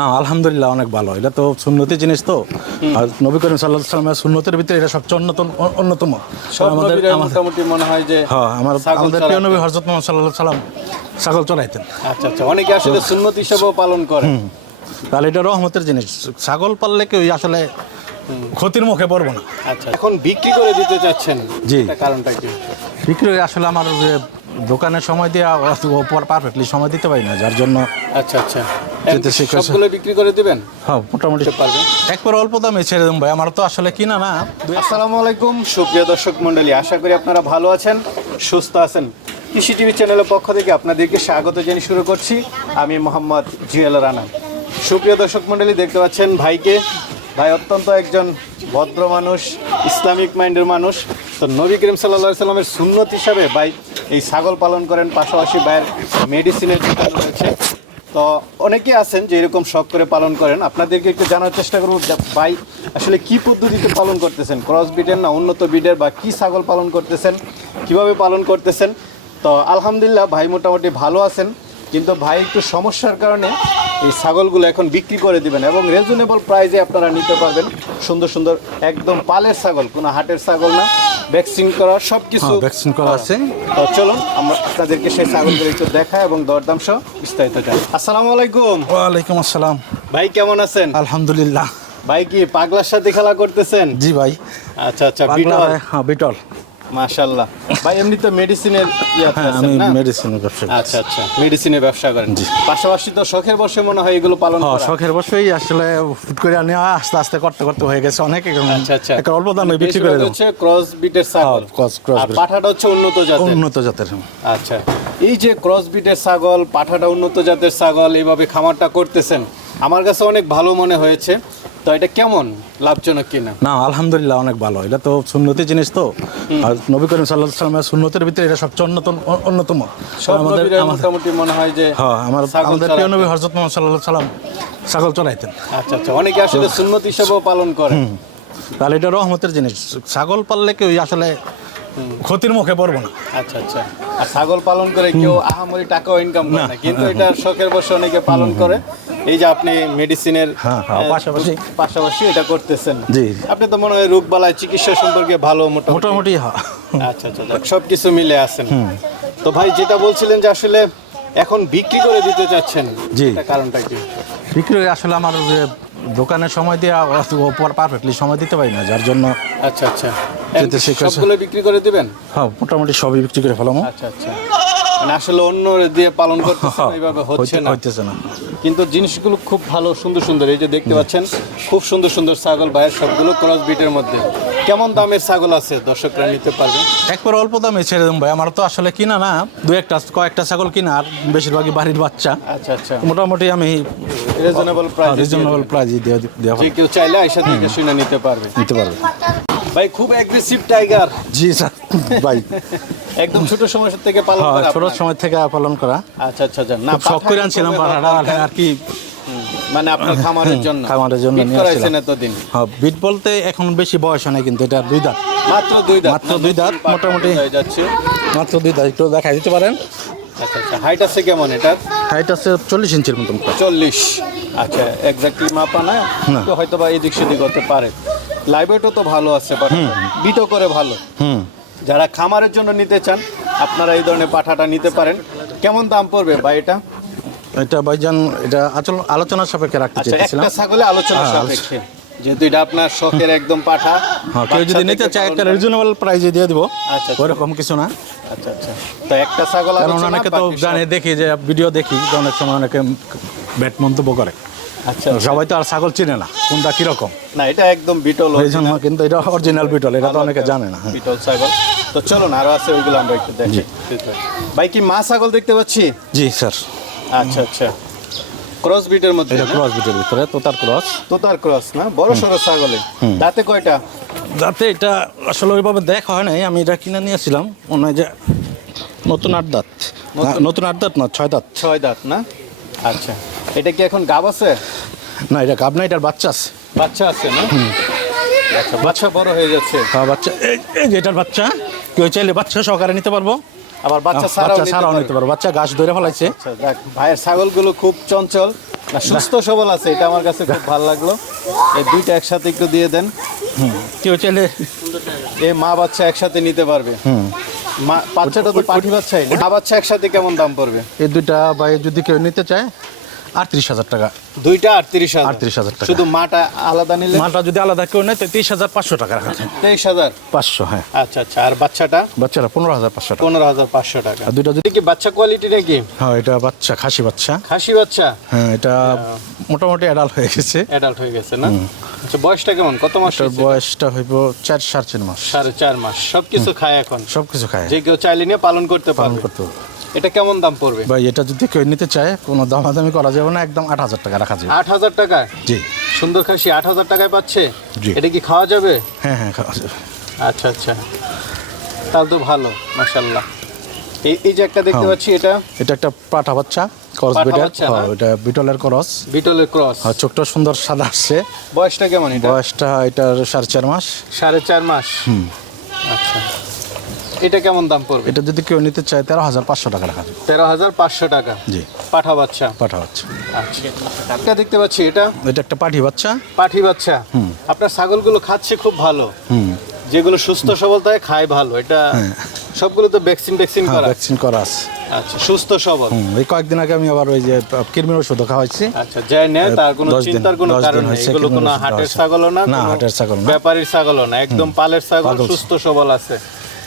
না আলহামদুলিল্লাহ অনেক ভালো। এটা তো সুন্নতি জিনিস তো। আর নবী করিম সাল্লাহ সাল্লামের সুন্নতের ভিতরে এটা সবচেয়ে অন্যতম অন্যতম। আমাদের মোটামুটি মনে হয় যে হ্যাঁ আমার আমাদের প্রিয়। নবী হজরত মোহাম্মদ সাল্লাহ সাল্লাম ছাগল চড়াইতেন। আচ্ছা আচ্ছা। অনেকে আসলে সুন্নত হিসেবেও পালন করে তাহলে এটা রহমতের জিনিস। ছাগল পাললে কেউ আসলে ক্ষতির মুখে পড়ব না। আচ্ছা এখন বিক্রি করে দিতে চাচ্ছেন। জি। কারণটা কি? বিক্রি আসলে আমার দোকানের সময় দিয়ে পারফেক্টলি সময় দিতে পারি না যার জন্য আচ্ছা আচ্ছা। সবগুলো বিক্রি করে দিবেন? হ্যাঁ মোটামুটি। পারবেন? একবার অল্প দামে ছেড়ে দেবো ভাই আমার তো আসলে কিনা না। আসসালামু আলাইকুম। সুপ্রিয় দর্শক মণ্ডলী আশা করি আপনারা ভালো আছেন সুস্থ আছেন। কৃষি টিভি চ্যানেলের পক্ষ থেকে আপনাদেরকে স্বাগত জানিয়ে শুরু করছি। আমি মোহাম্মদ জিয়াল রানা। সুপ্রিয় দর্শক মণ্ডলী দেখতে পাচ্ছেন ভাইকে। ভাই অত্যন্ত একজন ভদ্র মানুষ ইসলামিক মাইন্ডের মানুষ। তো নবী করিম সাল্লা সাল্লামের সুন্নত হিসাবে ভাই এই ছাগল পালন করেন, পাশাপাশি ভাইয়ের মেডিসিনের দোকান রয়েছে। তো অনেকেই আছেন যে এরকম শখ করে পালন করেন। আপনাদেরকে একটু জানার চেষ্টা করব ভাই, আসলে কি পদ্ধতিতে পালন করতেছেন? ক্রস বিডের না উন্নত বিডের বা কি ছাগল পালন করতেছেন? কীভাবে পালন করতেছেন? তো আলহামদুলিল্লাহ ভাই মোটামুটি ভালো আছেন। কিন্তু ভাই একটু সমস্যার কারণে এই ছাগলগুলো এখন বিক্রি করে দিবেন এবং রিজনেবল প্রাইসে আপনারা নিতে পারবেন। সুন্দর সুন্দর, একদম পালের ছাগল, কোনো হাটের ছাগল না। ভ্যাকসিন করা সব কিছু ভ্যাকসিন করা আছে। তো চলুন আমরা আপনাদেরকে সেই ছাগলগুলো একটু দেখা এবং দরদাম সহ বিস্তারিত জানি। আসসালামু আলাইকুম। ওয়ালাইকুম আসসালাম। ভাই কেমন আছেন? আলহামদুলিল্লাহ। ভাই কি পাগলার সাথে খেলা করতেছেন? জি ভাই। আচ্ছা আচ্ছা বিটল। হ্যাঁ বিটল। মাশাআল্লাহ। ভাই এমনি তো মেডিসিনের ইয়াতে হ্যাঁ আমি মেডিসিনের ব্যবসা আচ্ছা আচ্ছা মেডিসিনের ব্যবসা করেন। পাশাপাশি তো শখের বসে মনে হয় এগুলো পালন হ্যাঁ করা। শখের বসেই আসলে ফুট করে নেওয়া আস্তে আস্তে করতে করতে হয়ে গেছে অনেক। আচ্ছা আচ্ছা। একটা অল্প দামে বিক্রি করে হচ্ছে ক্রস বিটের ছাগল। হ্যাঁ, cross- cross আর পাঠাটা হচ্ছে উন্নত জাতের। উন্নত জাতের আচ্ছা এই যে ক্রস বিটের ছাগল পাঠাটা উন্নত জাতের ছাগল এইভাবে খামারটা করতেছেন আমার কাছে অনেক ভালো মনে হয়েছে। তো এটা কেমন? লাভজনক কিনা? না আলহামদুলিল্লাহ অনেক ভালো। এটা তো সুন্নতি জিনিস তো। আর নবী করিম সাল্লাহ সাল্লামের সুন্নতের ভিতরে এটা সবচেয়ে অন্যতম অন্যতম। আমাদের মোটামুটি মনে হয় যে হ্যাঁ আমার আমাদের প্রিয়। নবী হজরত মোহাম্মদ সাল্লাহ সাল্লাম ছাগল চড়াইতেন। আচ্ছা আচ্ছা। অনেকে আসলে সুন্নত হিসেবেও পালন করে তাহলে এটা রহমতের জিনিস। ছাগল পাললে কেউ আসলে ক্ষতির মুখে পড়ব না। আচ্ছা আচ্ছা। আর ছাগল পালন করে কেউ আহামরি টাকাও ইনকাম করে না। কিন্তু এটা শখের বসে অনেকে পালন করে। এই যে আপনি মেডিসিনের হ্যাঁ, হ্যাঁ, পাশাপাশি। পাশাপাশি এটা করতেছেন। জি। আপনি তো মনে হয় রোগ বালায় চিকিৎসা সম্পর্কে ভালো মোটামুটি। মোটামুটি হ্যাঁ। আচ্ছা আচ্ছা সব কিছু মিলে আছেন। তো ভাই যেটা বলছিলেন যে আসলে এখন বিক্রি করে দিতে চাচ্ছেন জি। কারণটা কি? বিক্রি হয়ে আসলে আমার দোকানের সময় দিয়ে পারফেক্টলি সময় দিতে পারি না যার জন্য আচ্ছা আচ্ছা। সবগুলো বিক্রি করে দিবেন? হ্যাঁ মোটামুটি সবই বিক্রি করে ফেলাম। আচ্ছা আচ্ছা। মানে আসলে অন্য দিয়ে পালন করতেছেন এইভাবে হচ্ছে না। হইতেছে না। কিন্তু জিনিসগুলো খুব ভালো সুন্দর সুন্দর এই যে দেখতে পাচ্ছেন খুব সুন্দর সুন্দর ছাগল ভাইয়ের সবগুলো ক্রস বিটের মধ্যে। কেমন দামের ছাগল আছে? দর্শকরা নিতে পারবে। একবার অল্প দামে ছেড়ে দেবো ভাই। আমার তো আসলে কিনা না দু একটা কয়েকটা ছাগল কিনা আর বেশিরভাগই বাড়ির বাচ্চা। আচ্ছা আচ্ছা। মোটামুটি আমি রিজনেবল প্রাইস রিজনেবল প্রাইস দিয়ে দেওয়া যে কেউ চাইলে আইসা থেকে শুনে নিতে পারবে। নিতে পারবে। ভাই খুব অ্যাগ্রেসিভ টাইগার জি স্যার। ভাই। একদম ছোট সময় থেকে পালন হ্যাঁ করে ছোট সময় থেকে পালন করা। আচ্ছা আচ্ছা আচ্ছা। না শখ করে আনছিলাম পাঠাটা আর কি। মানে আপনার খামারের জন্য। খামারের জন্য নিয়ে আসছিলাম। এতদিন? হ্যাঁ বিট বলতে এখন বেশি বয়স হয় কিন্তু এটা দুই দাঁত। মাত্র দুই দাঁত মাত্র দুই দাঁত, মোটামুটি- হয়ে যাচ্ছে। মাত্র দুই দাঁত একটু দেখাই দিতে পারেন? আচ্ছা আচ্ছা। হাইট আছে কেমন এটা হাইট আছে চল্লিশ ইঞ্চির মতন চল্লিশ। আচ্ছা এক্স্যাক্টলি মাপা না। তো হয়তো বা এদিক সেদিক হতে পারে। লাইব্রেরিও তো ভালো আছে বাট বিটও করে ভালো। হুম। যারা খামারের জন্য নিতে চান আপনারা এই ধরনের পাঠাটা নিতে পারেন। কেমন দাম পড়বে বা এটা? এটা ভাইজান এটা আচল আলোচনার সাপেক্ষে রাখতে আচ্ছা একটা ছাগলে আলোচনা হ্যাঁ, সাপেক্ষে। যেহেতু এটা আপনার শখের একদম পাঠা হ্যাঁ কেউ যদি নিতে চায় একটা রিজনেবল প্রাইসে দিয়ে দিব। আচ্ছা, আচ্ছা। ওরকম কিছু না। আচ্ছা আচ্ছা। তো একটা ছাগল কারণ অনেকে তো জানে দেখি যে ভিডিও দেখি অনেক সময় অনেকে ব্যাট মন্তব্য করে। আচ্ছা আচ্ছা। সবাই তো আর ছাগল চিনে না কোনটা কীরকম। না এটা একদম বিটল এই জন্য কিন্তু এটা অরিজিনাল বিটল এটা তো অনেকে জানে না হ্যাঁ। বিটল ছাগল। তো চলুন আরও আছে ওইগুলো আমরা একটু দেখি। ভাই কি মা ছাগল দেখতে পাচ্ছি? জি স্যার। আচ্ছা আচ্ছা। ক্রস বিটের মধ্যে এটা ক্রস বিটের ভিতরে তোতার ক্রস। তোতার ক্রস না? বড় সরো ছাগলে। দাঁতে কয়টা? যাতে এটা আসলে ওইভাবে দেখা হয় নাই আমি এটা কিনে নিয়েছিলাম। মনে হয় যে নতুন আট দাঁত। নতুন আট দাঁত না ছয় দাঁত। ছয় দাঁত না? আচ্ছা। এটা কি এখন গাব আছে? না এটা গাব না এটার বাচ্চা আছে। বাচ্চা আছে না? আচ্ছা বাচ্চা বড় হয়ে যাচ্ছে। হ্যাঁ বাচ্চা এই এই যে এটার বাচ্চা। কেউ চাইলে বাচ্চা সহকারে নিতে পারব। আবার বাচ্চা বাচ্চা ছাড়াও ছাড়াও নিতে পারব। বাচ্চা গাছ ধরে ফেলাইছে। আচ্ছা ভাইয়ের ছাগলগুলো খুব চঞ্চল। সুস্থ সবল আছে এটা আমার কাছে খুব ভালো লাগল। এই দুইটা একসাথে একটু দিয়ে দেন। কেউ চাইলে এই মা বাচ্চা একসাথে নিতে পারবে। মা বাচ্চাটা তো পাঠি বাচ্চাই মা বাচ্চা একসাথে কেমন দাম পড়বে? এই দুইটা ভাই যদি কেউ নিতে চায় আটত্রিশ হাজার টাকা। দুইটা আটত্রিশ হাজার। 38,000 টাকা। শুধু মাটা আলাদা নিলে? যদি আলাদা কেউ নেয় তো তেইশ হাজার পাঁচশো টাকা রাখা তেইশ হাজার? পাঁচশো হ্যাঁ। আচ্ছা আচ্ছা আর বাচ্চাটা? বাচ্চারা পনেরো হাজার পাঁচশো টাকা। পনেরো হাজার পাঁচশো টাকা। আর দুইটা যদি কি বাচ্চা হ্যাঁ এটা বাচ্চা খাসি বাচ্চা। খাসি বাচ্চা? হ্যাঁ এটা মোটামুটি অ্যাডাল্ট হয়ে গেছে। অ্যাডাল্ট হয়ে গেছে না? আচ্ছা বয়সটা কেমন? কত মাস বয়সটা হইব চার সাড়ে চার মাস। সাড়ে চার মাস। সবকিছু খায় এখন? সব কিছু খায়। যে কেউ চাইলে নিয়ে পালন করতে পালন পারবে। করতে এটা কেমন দাম পড়বে? ভাই এটা যদি কেউ নিতে চায় কোনো দামাদামি করা যাবে না একদম আট হাজার টাকা রাখা যাবে আট হাজার টাকা জি। সুন্দর খাসি আট হাজার টাকায় পাচ্ছে? জি। এটা কি খাওয়া যাবে? হ্যাঁ হ্যাঁ খাওয়া যাবে। আচ্ছা আচ্ছা। তাহলে তো ভালো মাশাল্লাহ এই এই যে একটা দেখতে হ্যাঁ। পাচ্ছি এটা? এটা একটা পাঠা বাচ্চা ক্রস বিটের। না? এটা বিটলের ক্রস। বিটলের ক্রস। আর চোখটা সুন্দর সাদা আসছে। বয়সটা কেমন এটা? বয়সটা এটার সাড়ে চার মাস। সাড়ে চার মাস? হুম। আচ্ছা। এটা কেমন দাম পড়বে? এটা যদি কেউ নিতে চায় তেরো হাজার পাঁচশো টাকা রাখা তেরো হাজার পাঁচশো টাকা। জি। পাঠা বাচ্চা? পাঠা বাচ্চা। আচ্ছা। দেখতে পাচ্ছি এটা। এটা একটা পাঠি বাচ্চা। পাঠি বাচ্চা। আপনার ছাগলগুলো খাচ্ছে খুব ভালো। যেগুলো সুস্থ সবল থাকে খায় ভালো। এটা সবগুলো তো ভ্যাকসিন ভ্যাকসিন হ্যাঁ করা। ভ্যাকসিন করা আছে। আচ্ছা সুস্থ সবল। এই কয়েকদিন আগে আমি আবার ওই যে কৃমির ওষুধও খাওয়াইছি। আচ্ছা যাই নেয় তার কোনো চিন্তার কোনো কারণ নেই। এগুলো কোনো হাটের। ছাগলও না না, হাটের ছাগল না। ব্যাপারীর ছাগলও না। একদম পালের ছাগল সুস্থ সবল আছে।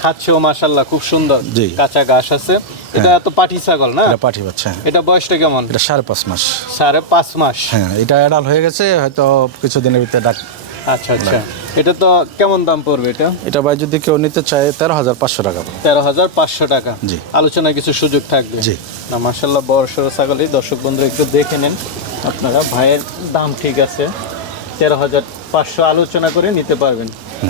খাচ্ছেও মাশাল্লাহ খুব সুন্দর। কাঁচা ঘাস আছে। এটা এত পাটি ছাগল না? এটা পাঠি বাচ্চা হ্যাঁ। এটা বয়সটা কেমন? এটা সাড়ে পাঁচ মাস। সাড়ে পাঁচ মাস। হ্যাঁ এটা অ্যাডাল হয়ে গেছে হয়তো কিছুদিনের ভিতরে ডাক আচ্ছা আচ্ছা। এটা তো কেমন দাম পড়বে এটা? এটা ভাই যদি কেউ নিতে চায় তেরো হাজার পাঁচশো টাকা। তেরো হাজার পাঁচশো টাকা। জি। আলোচনায় কিছু সুযোগ থাকবে। জি। না মার্শাল্লাহ বড় সড়ো ছাগলই। দর্শক বন্ধুরা একটু দেখে নেন আপনারা। ভাইয়ের দাম ঠিক আছে। তেরো হাজার পাঁচশো আলোচনা করে নিতে পারবেন।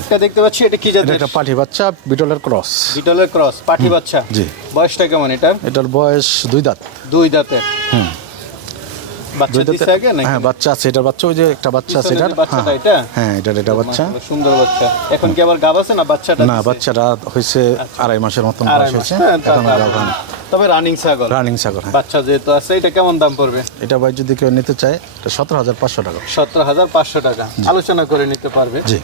এটা দেখতে পাচ্ছি এটা কি এটা জাতের পাঠি বাচ্চা বিটলের ক্রস। বিটলের ক্রস বাচ্চা। জি। বয়সটা কেমন এটার? এটার বয়স দুই দাঁত। দুই দাঁতের। হুম। বাচ্চা দিছে আগে নাকি? হ্যাঁ বাচ্চা আছে এটার বাচ্চা ওই যে একটা বাচ্চা আছে পিছনের বাচ্চাটা হ্যাঁ। এটা? হ্যাঁ এটার এটা বাচ্চা। সুন্দর বাচ্চা। এখন কি আবার গাব আছে না বাচ্চাটা না বাচ্চাটা হয়েছে আড়াই মাসের মতন বয়স হয়েছে। এখন গাব আর তবে রানিং ছাগল। রানিং সাগর বাচ্চা যেহেতু আছে এটা কেমন দাম পড়বে? এটা ভাই যদি কেউ নিতে চায় এটা সতেরো হাজার পাঁচশো টাকা। সতেরো হাজার পাঁচশো টাকা। আলোচনা করে নিতে পারবে। জি।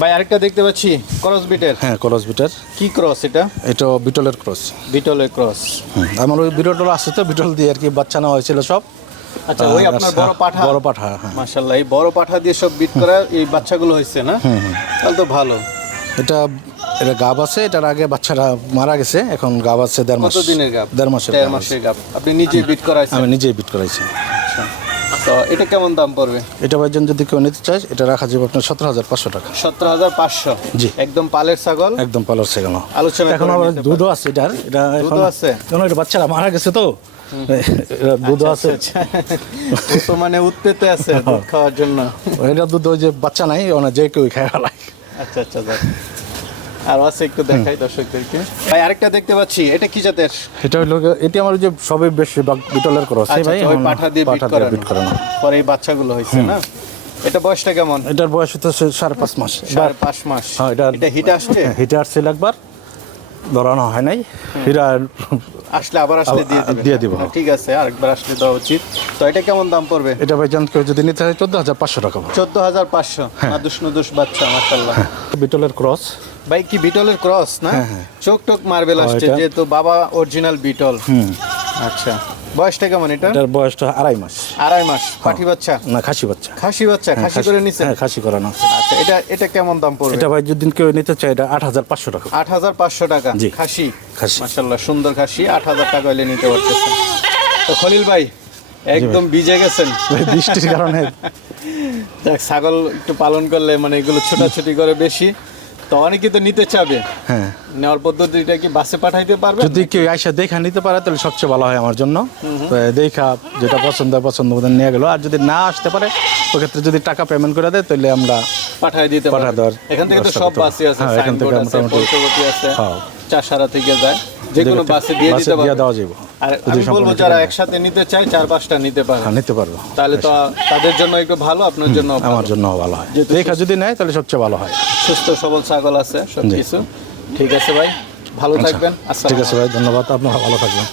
ভাই আরেকটা দেখতে পাচ্ছি ক্রস বিটের হ্যাঁ ক্রস বিটার কি ক্রস এটা? এটা বিটলের ক্রস বিটলের ক্রস আমার ওই বিটল আছে তো বিটল দিয়ে আর কি বাচ্চা নেওয়া হয়েছিল সব। আচ্ছা ওই আপনার বড় পাঠা। বড় পাঠা হ্যাঁ। মাশাল্লাহ এই বড় পাঠা দিয়ে সব বিট করা এই বাচ্চাগুলো হয়েছে না? তাহলে তো ভালো। এটা এটা গাব আছে এটার আগে বাচ্চারা মারা গেছে এখন গাব আছে দেড় মাস। কত দিনের গাব? দেড় মাসের দেড়। মাসের গাব। আপনি নিজে বিট করাইছেন আমি নিজেই বিট করাইছি। তো এটা কেমন দাম পড়বে? এটা ভাইজন যদি কেউ নিতে চায় এটা রাখা যাবে আপনার সতেরো হাজার পাঁচশো টাকা। সতেরো হাজার পাঁচশো? জি। একদম পালের ছাগল? একদম পালার সেখানে আলোচনা এখন আবার দুধও আছে এটার। এটা এখন দুধও আছে? এখন এটা বাচ্চারা মারা গেছে তো। এটা দুধও আছে। আচ্ছা, তো মানে উৎপেতে আছে দুধ খাওয়ার জন্য। এটা দুধ ওই যে বাচ্চা নাই ওনা যে কেউ খায় ফেলায় আচ্ছা আচ্ছা। আর আছে একটু দেখাই দর্শকদেরকে। ভাই আরেকটা দেখতে পাচ্ছি এটা কি জাতের? এটা হলো এটি আমার যে সবই বেশি বিটলের ক্রস। আচ্ছা, ভাই ওই পাঠা দিয়ে বিট করানো। বিট করানো। পরে এই বাচ্চাগুলো হয়েছে না? এটা বয়সটা কেমন? এটার বয়স হচ্ছে সাড়ে পাঁচ মাস। সাড়ে পাঁচ মাস। হ্যাঁ, এটা- এটা হিট আসছে? হিটে আসছিল একবার। ধরানো হয় নাই। হিরা আসলে আবার আসলে দিয়ে দিয়ে দিব। ঠিক আছে আরেকবার আসলে দেওয়া উচিত। তো এটা কেমন দাম পড়বে? এটা ভাইজান কেউ যদি নিতে হয় চোদ্দ হাজার পাঁচশো টাকা চোদ্দ হাজার পাঁচশো। নাদুস নদুস বাচ্চা মাসাল্লাহ বিটলের ক্রস। ভাই কি বিটলের ক্রস না? চোখ টোক মার্বেল আসছে যেহেতু বাবা অরিজিনাল বিটল আচ্ছা। বয়সটা কেমন এটা? এটার বয়সটা আড়াই মাস। আড়াই মাস। পাঠি বাচ্চা? না খাসি বাচ্চা। খাসি বাচ্চা হ্যাঁ, খাসি করে নিছেন? হ্যাঁ খাসি করানো আচ্ছা এটা এটা কেমন দাম পড়বে? এটা ভাই যদি কেউ নিতে চায় এটা আট হাজার পাঁচশো টাকা। আট হাজার পাঁচশো টাকা। খাসি? খাসি। সুন্দর খাসি। আট হাজার টাকা হলে নিতে পারতেছেন তো খলিল ভাই একদম ভিজে গেছেন। বৃষ্টির কারণে। দেখ ছাগল একটু পালন করলে মানে এগুলো ছোটাছুটি করে বেশি। তো অনেকে তো নিতে চাবে। হ্যাঁ। নেওয়ার পদ্ধতিটা কি বাসে পাঠাইতে পারবে যদি কেউ আইসা দেখা নিতে পারে তাহলে সবচেয়ে ভালো হয় আমার জন্য। দেখা যেটা পছন্দ হয় পছন্দ মতো নিয়ে গেলো। আর যদি না আসতে পারে ওক্ষেত্রে যদি টাকা পেমেন্ট করে দেয় তাহলে আমরা পাঠাই দিতে পাঠায় পারবে দেওয়ার এখান থেকে তো সব বাসই আছে হ্যাঁ, এখান থেকে মোটামুটি- আছে হ্যাঁ। চাষারা থেকে যায়। যে কোনো বাসে দিয়ে দিতে পারবে দেওয়া যাবে। আর আমি বলব যারা একসাথে নিতে চায় চার পাঁচটা নিতে পারে। হ্যাঁ নিতে পারব। তাহলে তো তাদের জন্য একটু ভালো আপনার জন্য আমার জন্য ভালো হয়। দেখা যদি নেয় তাহলে সবচেয়ে ভালো হয়। সুস্থ সবল ছাগল আছে সব কিছু ঠিক আছে ভাই ভালো থাকবেন। ঠিক আছে ভাই ধন্যবাদ। আপনারা ভালো থাকবেন।